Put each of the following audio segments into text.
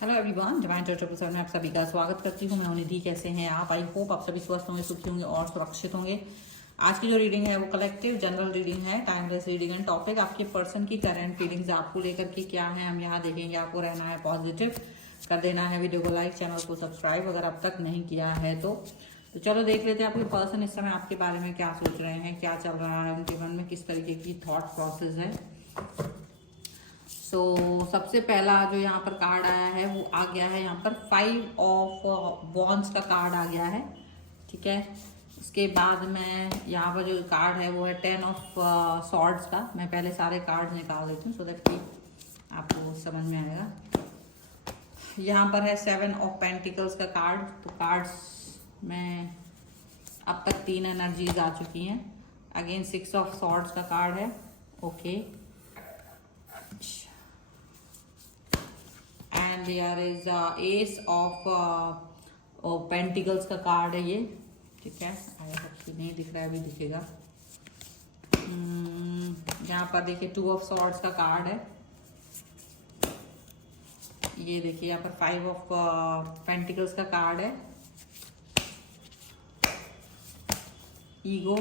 Hello everyone, divine total में आप सभी का स्वागत करती हूँ। मैं हूं निधि। कैसे हैं आप? आई होप आप सभी स्वस्थ होंगे, सुखी होंगे और सुरक्षित होंगे। आज की जो रीडिंग है वो कलेक्टिव जनरल रीडिंग है, टाइमलेस रीडिंग एंड टॉपिक आपके पर्सन की करंट फीलिंग्स आपको लेकर के क्या है हम यहाँ देखेंगे। आपको रहना है पॉजिटिव, कर देना है वीडियो को लाइक, चैनल को सब्सक्राइब अगर अब तक नहीं किया है तो चलो देख लेते हैं आपके पर्सन इस समय आपके बारे में क्या सोच रहे हैं, क्या चल रहा है उनके मन में, किस तरीके की थॉट प्रोसेस है। सबसे पहला जो यहाँ पर कार्ड आया है वो आ गया है यहाँ पर 5 ऑफ वॉन्ड्स का कार्ड आ गया है। ठीक है, इसके बाद में यहाँ पर जो कार्ड है वो है 10 ऑफ सॉर्ड्स का। मैं पहले सारे कार्ड निकाल देती हूँ सो दैट कि आपको समझ में आएगा। यहाँ पर है 7 ऑफ पेंटिकल्स का कार्ड। तो कार्ड्स में अब तक 3 एनर्जीज आ चुकी हैं। अगेन 6 ऑफ सॉर्ड्स का कार्ड है। Okay, and there is ace of pentacles का कार्ड है ये। ठीक है, आई होप नहीं दिख रहा है, अभी दिखेगा। यहाँ पर देखिए 2 ऑफ सॉर्ड्स का कार्ड है। ये देखिए यहाँ पर 5 ऑफ पेंटिकल्स का कार्ड है। Ego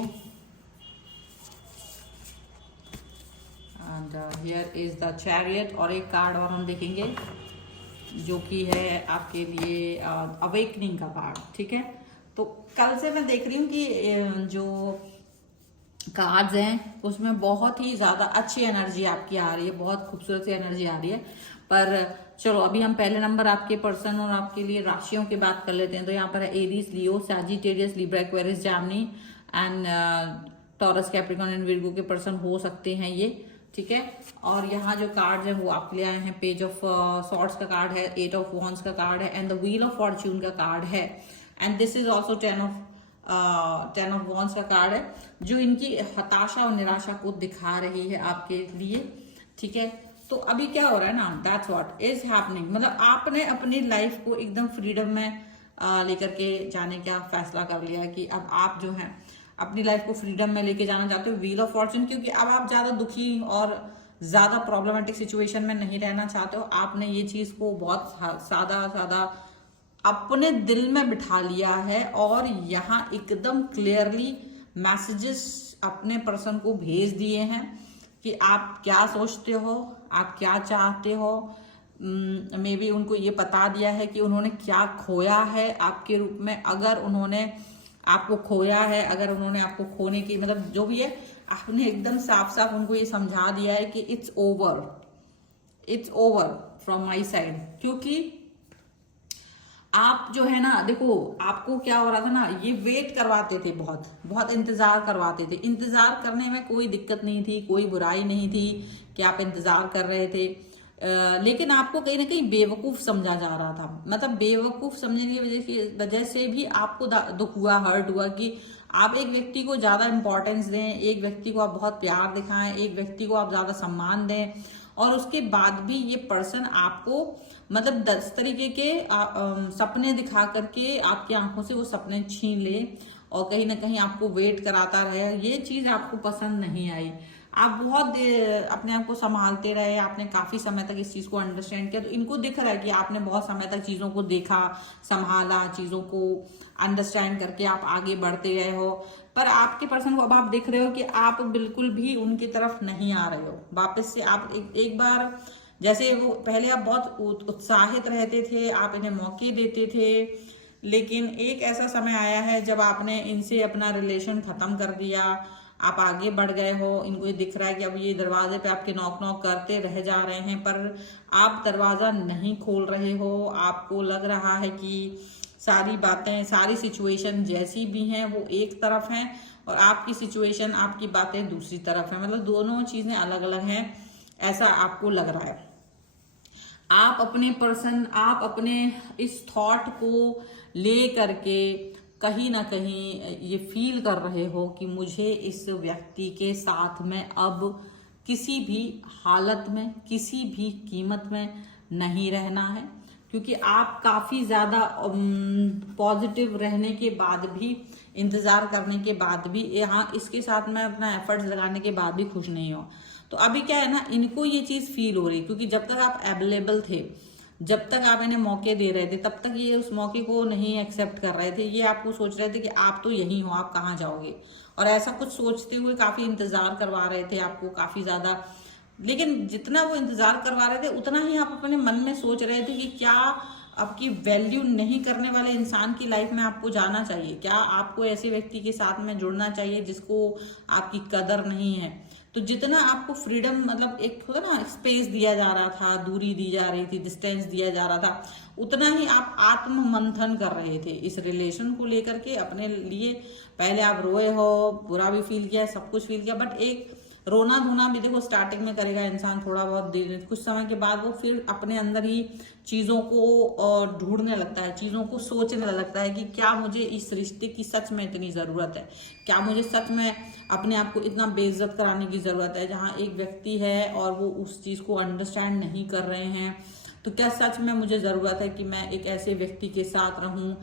and here is the chariot. और एक कार्ड और हम देखेंगे जो कि है आपके लिए अवेकनिंग का कार्ड। ठीक है, तो कल से मैं देख रही हूँ कि जो कार्ड्स हैं उसमें बहुत ही ज्यादा अच्छी एनर्जी आपकी आ रही है, बहुत खूबसूरत सी एनर्जी आ रही है। पर चलो अभी हम पहले नंबर आपके पर्सन और आपके लिए राशियों की बात कर लेते हैं। तो यहाँ पर है Aries, Leo, Sagittarius, Libra, Aquarius, Gemini and taurus, Capricorn and Virgo के पर्सन हो सकते हैं ये। ठीक है, और यहाँ जो कार्ड है वो आपके लिए आए हैं। पेज ऑफ सॉर्ड्स का कार्ड है, 8 ऑफ वॉन्ड्स का कार्ड है and the wheel of Fortune का कार्ड है। And this is also 10 of wands का कार्ड है जो इनकी हताशा और निराशा को दिखा रही है आपके लिए। ठीक है, तो अभी क्या हो रहा है ना, दैट्स व्हाट इज हैपनिंग। मतलब आपने अपनी लाइफ को एकदम फ्रीडम में लेकर के जाने का फैसला कर लिया है कि अब आप जो है अपनी लाइफ को फ्रीडम में लेके जाना चाहते हो, व्हील ऑफ फॉर्च्यून, क्योंकि अब आप ज्यादा दुखी और ज्यादा प्रॉब्लमेटिक सिचुएशन में नहीं रहना चाहते हो। आपने ये चीज को बहुत सादा अपने दिल में बिठा लिया है और यहाँ एकदम क्लियरली मैसेजेस अपने पर्सन को भेज दिए हैं कि आप क्या सोचते हो, आप क्या चाहते हो। मे बी उनको ये बता दिया है कि उन्होंने क्या खोया है आपके रूप में। अगर उन्होंने आपको खोया है, अगर उन्होंने आपको खोने की मतलब जो भी है, आपने एकदम साफ साफ उनको ये समझा दिया है कि it's over from my side. क्योंकि आप जो है ना, देखो आपको क्या हो रहा था ना, ये वेट करवाते थे, बहुत बहुत इंतजार करवाते थे। इंतजार करने में कोई दिक्कत नहीं थी, कोई बुराई नहीं थी कि आप इंतजार कर रहे थे। लेकिन आपको कहीं ना कहीं बेवकूफ समझा जा रहा था। मतलब बेवकूफ समझने की वजह से भी आपको दुख हुआ, हर्ट हुआ कि आप एक व्यक्ति को ज्यादा इंपॉर्टेंस दें, एक व्यक्ति को आप बहुत प्यार दिखाएं, एक व्यक्ति को आप ज्यादा सम्मान दें, और उसके बाद भी ये पर्सन आपको मतलब 10 तरीके के सपने दिखा करके आपकी आंखों से वो सपने छीन ले और कहीं ना कहीं आपको वेट कराता रहे। ये चीज आपको पसंद नहीं आई। आप बहुत अपने आप को संभालते रहे, आपने काफी समय तक इस चीज को अंडरस्टैंड किया। तो इनको दिख रहा है कि आपने बहुत समय तक चीजों को देखा, संभाला, चीजों को अंडरस्टैंड करके आप आगे बढ़ते रहे हो। पर आपके पर्सन को अब आप देख रहे हो कि आप बिल्कुल भी उनकी तरफ नहीं आ रहे हो वापस से। आप एक बार जैसे वो पहले आप बहुत उत्साहित रहते थे, आप इन्हें मौके देते थे, लेकिन एक ऐसा समय आया है जब आपने इनसे अपना रिलेशन खत्म कर दिया, आप आगे बढ़ गए हो। इनको ये दिख रहा है कि अब ये दरवाजे पे आपके नॉक नॉक करते रह जा रहे हैं, पर आप दरवाजा नहीं खोल रहे हो। आपको लग रहा है कि सारी बातें, सारी सिचुएशन जैसी भी हैं वो एक तरफ हैं और आपकी सिचुएशन, आपकी बातें दूसरी तरफ है। मतलब दोनों चीजें अलग अलग हैं, ऐसा आपको लग रहा है। आप अपने इस थॉट को ले करके कहीं ना कहीं ये फील कर रहे हो कि मुझे इस व्यक्ति के साथ में अब किसी भी हालत में, किसी भी कीमत में नहीं रहना है। क्योंकि आप काफी ज्यादा पॉजिटिव रहने के बाद भी, इंतजार करने के बाद भी, यहाँ इसके साथ में अपना एफर्ट्स लगाने के बाद भी खुश नहीं हो। तो अभी क्या है ना, इनको ये चीज फील हो रही, क्योंकि जब तक आप अवेलेबल थे, जब तक आप इन्हें मौके दे रहे थे तब तक ये उस मौके को नहीं एक्सेप्ट कर रहे थे। ये आपको सोच रहे थे कि आप तो यही हो, आप कहाँ जाओगे, और ऐसा कुछ सोचते हुए काफी इंतजार करवा रहे थे आपको काफी ज्यादा। लेकिन जितना वो इंतजार करवा रहे थे उतना ही आप अपने मन में सोच रहे थे कि क्या आपकी वैल्यू नहीं करने वाले इंसान की लाइफ में आपको जाना चाहिए, क्या आपको ऐसे व्यक्ति के साथ में जुड़ना चाहिए जिसको आपकी कदर नहीं है। तो जितना आपको फ्रीडम, मतलब एक होता ना स्पेस दिया जा रहा था, दूरी दी जा रही थी, डिस्टेंस दिया जा रहा था, उतना ही आप आत्म मंथन कर रहे थे इस रिलेशन को लेकर के अपने लिए। पहले आप रोए हो, बुरा भी फील किया, सब कुछ फील किया, बट एक रोना धोना भी देखो स्टार्टिंग में करेगा इंसान, थोड़ा बहुत देर, कुछ समय के बाद वो फिर अपने अंदर ही चीजों को ढूंढने लगता है, चीजों को सोचने लगता है कि क्या मुझे इस रिश्ते की सच में इतनी जरूरत है, क्या मुझे सच में अपने आप को इतना बेइज्जत कराने की जरूरत है। जहाँ एक व्यक्ति है और वो उस चीज को अंडरस्टैंड नहीं कर रहे हैं, तो क्या सच में मुझे जरूरत है कि मैं एक ऐसे व्यक्ति के साथ रहूं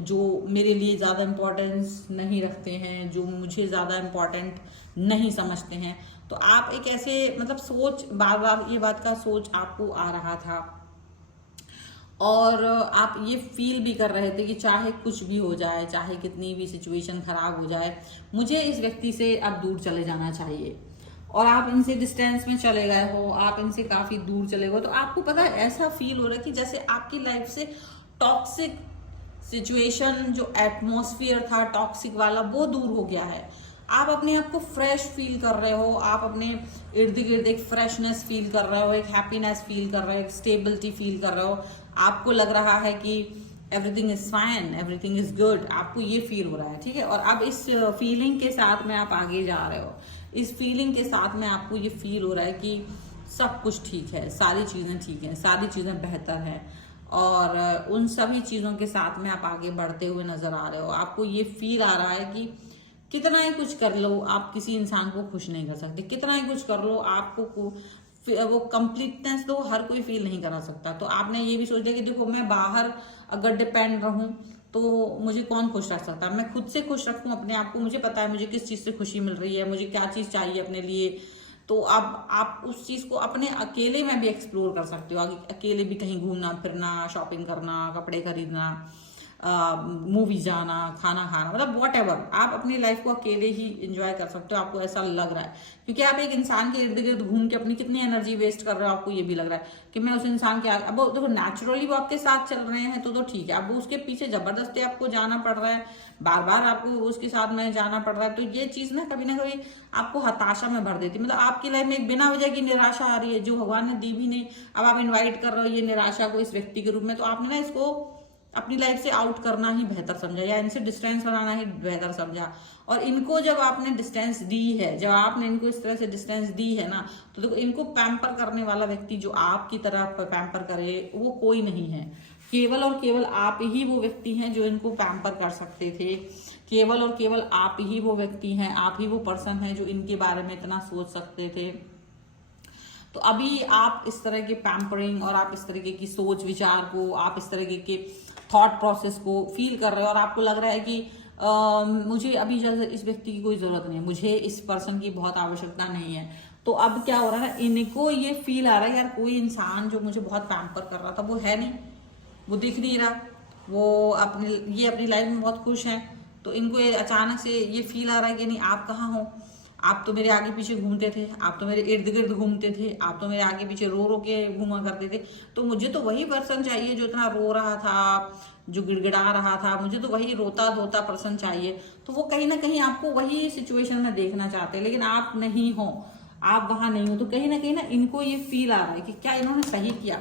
जो मेरे लिए ज़्यादा इम्पोर्टेंस नहीं रखते हैं, जो मुझे ज़्यादा इम्पोर्टेंट नहीं समझते हैं। तो आप एक ऐसे मतलब सोच, बार बार ये बात का सोच आपको आ रहा था, और आप ये फील भी कर रहे थे कि चाहे कुछ भी हो जाए, चाहे कितनी भी सिचुएशन खराब हो जाए, मुझे इस व्यक्ति से अब दूर चले जाना चाहिए। और आप इनसे डिस्टेंस में चले गए हो, आप इनसे काफी दूर चले गए, तो आपको पता है ऐसा फील हो रहा है कि जैसे आपकी लाइफ से टॉक्सिक सिचुएशन, जो एटमॉस्फेयर था टॉक्सिक वाला, वो दूर हो गया है। आप अपने आप को फ्रेश फील कर रहे हो, आप अपने इर्द गिर्द एक फ्रेशनेस फील कर रहे हो, एक हैप्पीनेस फील कर रहे हो, एक स्टेबिलिटी फील कर रहे हो। आपको लग रहा है कि everything is fine, everything is good, आपको ये फील हो रहा है, ठीक है। और अब इस फीलिंग के साथ में आप आगे जा रहे हो, इस फीलिंग के साथ में आपको ये फील हो रहा है कि सब कुछ ठीक है, सारी चीजें ठीक हैं, सारी चीजें बेहतर हैं, और उन सभी चीजों के साथ में आप आगे बढ़ते हुए नजर आ रहे हो। आपको ये फील आ रहा है कि कितना ही कुछ कर लो आप किसी इंसान को खुश नहीं कर सकते, कितना ही कुछ कर लो आपको वो कंप्लीटनेस तो हर कोई फील नहीं करा सकता। तो आपने ये भी सोच लिया कि देखो, मैं बाहर अगर डिपेंड रहूं तो मुझे कौन खुश रख सकता है, मैं खुद से खुश रखूं अपने आप को, मुझे पता है मुझे किस चीज से खुशी मिल रही है, मुझे क्या चीज चाहिए अपने लिए। तो अब आप उस चीज को अपने अकेले में भी एक्सप्लोर कर सकते हो, अकेले भी कहीं घूमना फिरना, शॉपिंग करना, कपड़े खरीदना, मूवी जाना, खाना खाना, मतलब वॉट एवर, आप अपनी लाइफ को अकेले ही एंजॉय कर सकते हो। आपको ऐसा लग रहा है क्योंकि आप एक इंसान के इर्द गिर्द घूम के अपनी कितनी एनर्जी वेस्ट कर रहे हो, आपको ये भी लग रहा है कि मैं उस इंसान के अब देखो नेचुरली वो आपके साथ चल रहे हैं तो ठीक है, अब उसके पीछे जबरदस्ती आपको जाना पड़ रहा है, बार बार आपको उसके साथ में जाना पड़ रहा है, तो ये चीज ना कभी आपको हताशा में भर देती है। मतलब आपकी लाइफ में एक बिना वजह की निराशा आ रही है जो भगवान ने दी भी नहीं, अब आप इन्वाइट कर रहे हो ये निराशा को इस व्यक्ति के रूप में। तो आपने ना इसको अपनी लाइफ से आउट करना ही बेहतर समझा, या इनसे डिस्टेंस बनाना ही बेहतर समझा। और इनको जब आपने डिस्टेंस दी है, जब आपने इनको इस तरह से डिस्टेंस दी है ना, तो देखो इनको पैम्पर करने वाला व्यक्ति जो आपकी तरह पैम्पर करे वो कोई नहीं है, केवल और केवल आप ही वो व्यक्ति हैं जो इनको पैम्पर कर सकते थे, केवल और केवल आप ही वो व्यक्ति हैं, आप ही वो पर्सन हैं जो इनके बारे में इतना सोच सकते थे। तो अभी आप इस तरह के पैम्परिंग और आप इस तरीके की सोच विचार को, आप इस तरीके के थॉट प्रोसेस को फील कर रहे हो, और आपको लग रहा है कि मुझे अभी जैसे इस व्यक्ति की कोई जरूरत नहीं है, मुझे इस पर्सन की बहुत आवश्यकता नहीं है। तो अब क्या हो रहा है, इनको ये फील आ रहा है यार कोई इंसान जो मुझे बहुत पैम्पर कर रहा था वो है नहीं, वो दिख नहीं रहा, वो अपनी लाइफ में बहुत खुश हैं। तो इनको अचानक से ये फील आ रहा है कि नहीं, आप कहाँ हो, आप तो मेरे आगे पीछे घूमते थे, आप तो मेरे इर्द गिर्द घूमते थे, आप तो मेरे आगे पीछे रो रो के घूमा करते थे, तो मुझे तो वही पर्सन चाहिए जो इतना रो रहा था, जो गिड़गिड़ा रहा था, मुझे तो वही रोता धोता पर्सन चाहिए। तो वो कहीं ना कहीं आपको वही सिचुएशन में देखना चाहते हैं, लेकिन आप नहीं हो, आप वहां नहीं हो। तो कहीं ना इनको ये फील आ रहा है कि क्या इन्होंने सही किया,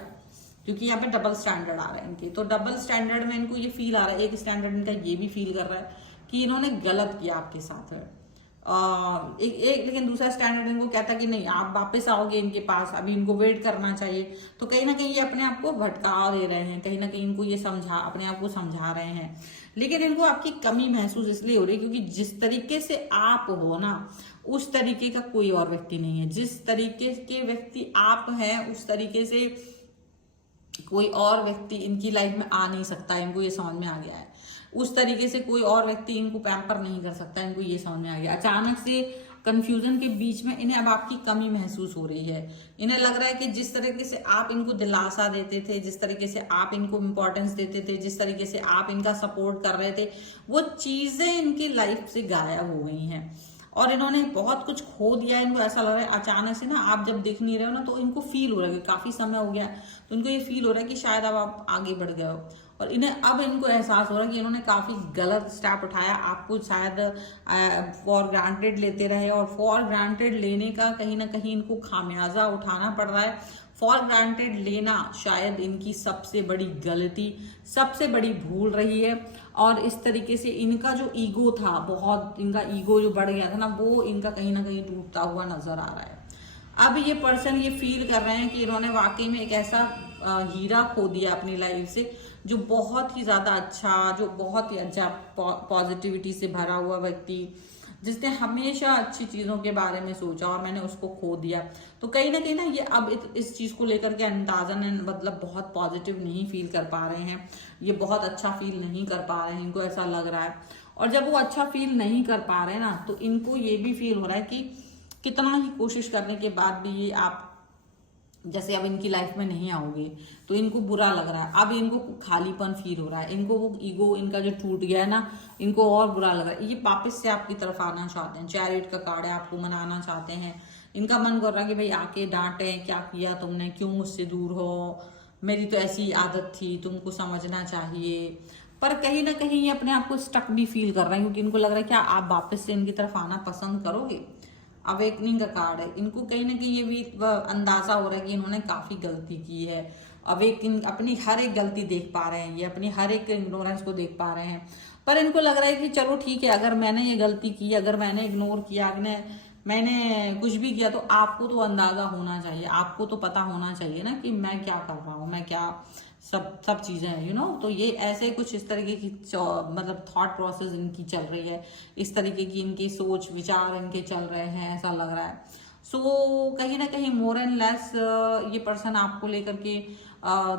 क्योंकि यहाँ पे डबल स्टैंडर्ड आ रहा है इनके। तो डबल स्टैंडर्ड में इनको ये फील आ रहा है, एक स्टैंडर्ड इनका ये भी फील कर रहा है कि इन्होंने गलत किया आपके साथ है, लेकिन दूसरा स्टैंडर्ड इनको कहता है कि नहीं, आप वापस आओगे इनके पास, अभी इनको वेट करना चाहिए। तो कहीं ना कहीं ये अपने आप को भटका दे रहे हैं, कहीं ना कहीं इनको ये अपने आप को समझा रहे हैं। लेकिन इनको आपकी कमी महसूस इसलिए हो रही है क्योंकि जिस तरीके से आप हो ना, उस तरीके का कोई और व्यक्ति नहीं है। जिस तरीके के व्यक्ति आप हैं उस तरीके से कोई और व्यक्ति इनकी लाइफ में आ नहीं सकता, इनको ये समझ में आ गया है। उस तरीके से कोई और व्यक्ति इनको पैम्पर नहीं कर सकता, इनको ये समझ में आ गया। अचानक से कंफ्यूजन के बीच में इन्हें अब आपकी कमी महसूस हो रही है। इन्हें लग रहा है कि जिस तरीके से आप इनको दिलासा देते थे, जिस तरीके से आप इनको इम्पोर्टेंस देते थे, जिस तरीके से आप इनका सपोर्ट कर रहे थे, वो चीजें इनकी लाइफ से गायब हो गई हैं और इन्होंने बहुत कुछ खो दिया। इनको ऐसा लग रहा है अचानक से ना आप जब दिख नहीं रहे हो ना, तो इनको फील हो रहा है कि काफी समय हो गया, तो इनको ये फील हो रहा है कि शायद अब आप आगे बढ़ गए हो। और इन्हें अब इनको एहसास हो रहा है कि इन्होंने काफी गलत स्टेप उठाया, आपको शायद फॉर ग्रांटेड लेते रहे और फॉर ग्रांटेड लेने का कहीं ना कहीं इनको खामियाजा उठाना पड़ रहा है। फॉर ग्रांटेड लेना शायद इनकी सबसे बड़ी गलती, सबसे बड़ी भूल रही है। और इस तरीके से इनका जो ईगो था, बहुत इनका ईगो जो बढ़ गया था ना, वो इनका कहीं ना कहीं टूटता हुआ नजर आ रहा है। अब ये पर्सन ये फील कर रहे हैं कि इन्होंने वाकई में एक ऐसा हीरा खो दिया अपनी लाइफ से, जो बहुत ही ज्यादा अच्छा, जो बहुत ही अच्छा पॉजिटिविटी से भरा हुआ व्यक्ति, जिसने हमेशा अच्छी चीजों के बारे में सोचा और मैंने उसको खो दिया। तो कहीं ना ये अब इस चीज को लेकर के अंदाजन मतलब बहुत पॉजिटिव नहीं फील कर पा रहे हैं, ये बहुत अच्छा फील नहीं कर पा रहे हैं, इनको ऐसा लग रहा है। और जब वो अच्छा फील नहीं कर पा रहे हैं ना, तो इनको ये भी फील हो रहा है कि कितना ही कोशिश करने के बाद भी ये आप जैसे अब इनकी लाइफ में नहीं आओगे, तो इनको बुरा लग रहा है, अब इनको खालीपन फील हो रहा है, इनको वो ईगो इनका जो टूट गया है ना, इनको और बुरा लग रहा है। ये वापस से आपकी तरफ आना चाहते हैं, चैरियट का कार्ड है, आपको मनाना चाहते हैं। इनका मन कर रहा है कि भाई आके डांटे, क्या किया तुमने, क्यों मुझसे दूर हो, मेरी तो ऐसी आदत थी, तुमको समझना चाहिए। पर कहीं ना कहीं ये अपने आप को स्टक भी फील कर रहे हैं, क्योंकि इनको लग रहा है क्या आप वापस से इनकी तरफ आना पसंद करोगे। अवेकनिंग का कार्ड है, इनको कहीं ना कहीं ये भी अंदाजा हो रहा है कि इन्होंने काफी गलती की है। अवेकनिंग, अपनी हर एक गलती देख पा रहे हैं, ये अपनी हर एक इग्नोरेंस को देख पा रहे हैं। पर इनको लग रहा है कि चलो ठीक है, अगर मैंने ये गलती की, अगर मैंने इग्नोर किया, मैंने कुछ भी किया, तो आपको तो अंदाजा होना चाहिए, आपको तो पता होना चाहिए ना कि मैं क्या कर रहा हूँ, मैं क्या सब चीजें हैं, तो ये ऐसे कुछ इस तरीके की मतलब थॉट प्रोसेस इनकी चल रही है, इस तरीके की इनकी सोच विचार इनके चल रहे हैं, ऐसा लग रहा है। सो कहीं ना कहीं मोर एंड लेस ये पर्सन आपको लेकर के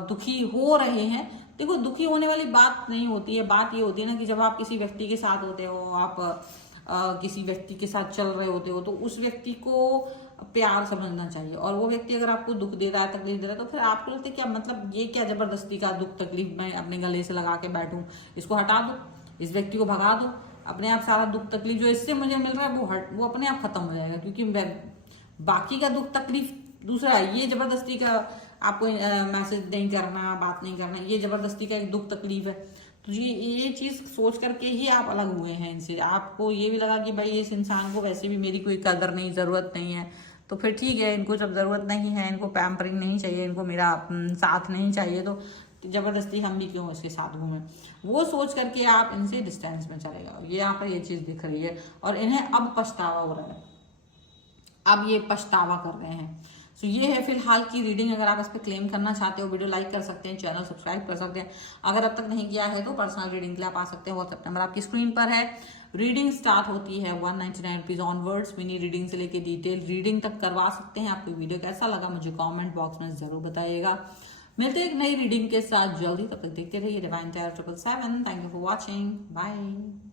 दुखी हो रहे हैं। देखो, दुखी होने वाली बात नहीं होती है, बात ये होती है ना कि जब आप किसी व्यक्ति के साथ होते हो, आप किसी व्यक्ति के साथ चल रहे होते हो, तो उस व्यक्ति को प्यार समझना चाहिए। और वो व्यक्ति अगर आपको दुख दे रहा है, तकलीफ दे रहा है, तो फिर आपको लगता है क्या मतलब ये क्या जबरदस्ती का दुख तकलीफ मैं अपने गले से लगा के बैठूं, इसको हटा दो, इस व्यक्ति को भगा दो, अपने आप सारा दुख तकलीफ जो इससे मुझे मिल रहा है वो अपने आप खत्म हो जाएगा। क्योंकि बाकी का दुख तकलीफ दूसरा है, ये जबरदस्ती का आपको मैसेज नहीं करना, बात नहीं करना, ये जबरदस्ती का एक दुख तकलीफ है। तो ये चीज सोच करके ही आप अलग हुए हैं इनसे। आपको ये भी लगा कि भाई इस इंसान को वैसे भी मेरी कोई कदर नहीं, जरूरत नहीं है, तो फिर ठीक है, इनको जब जरूरत नहीं है, इनको पैम्परिंग नहीं चाहिए, इनको मेरा साथ नहीं चाहिए, तो जबरदस्ती हम भी क्यों इसके साथ घूमें, वो सोच करके आप इनसे डिस्टेंस में चले जाओ। ये यहाँ पर ये चीज दिख रही है और इन्हें अब पछतावा हो रहा है, अब ये पछतावा कर रहे हैं। सो ये है फिलहाल की रीडिंग। अगर आप इस पर क्लेम करना चाहते हो, वीडियो लाइक कर सकते हैं, चैनल सब्सक्राइब कर सकते हैं। अगर अब तक नहीं किया है तो पर्सनल रीडिंग के लिए आप आ सकते हैं, व्हाट्सएप नंबर आपकी स्क्रीन पर है। रीडिंग स्टार्ट होती है 199 रुपीज ऑनवर्ड्स। मिनी रीडिंग से लेके डिटेल रीडिंग तक करवा सकते हैं। आपको वीडियो कैसा लगा मुझे कॉमेंट बॉक्स में जरूर बताइएगा। मिलते हैं एक नई रीडिंग के साथ जल्दी, तब तक देखते रहिए divine tarot 777। Thank you for watching, bye.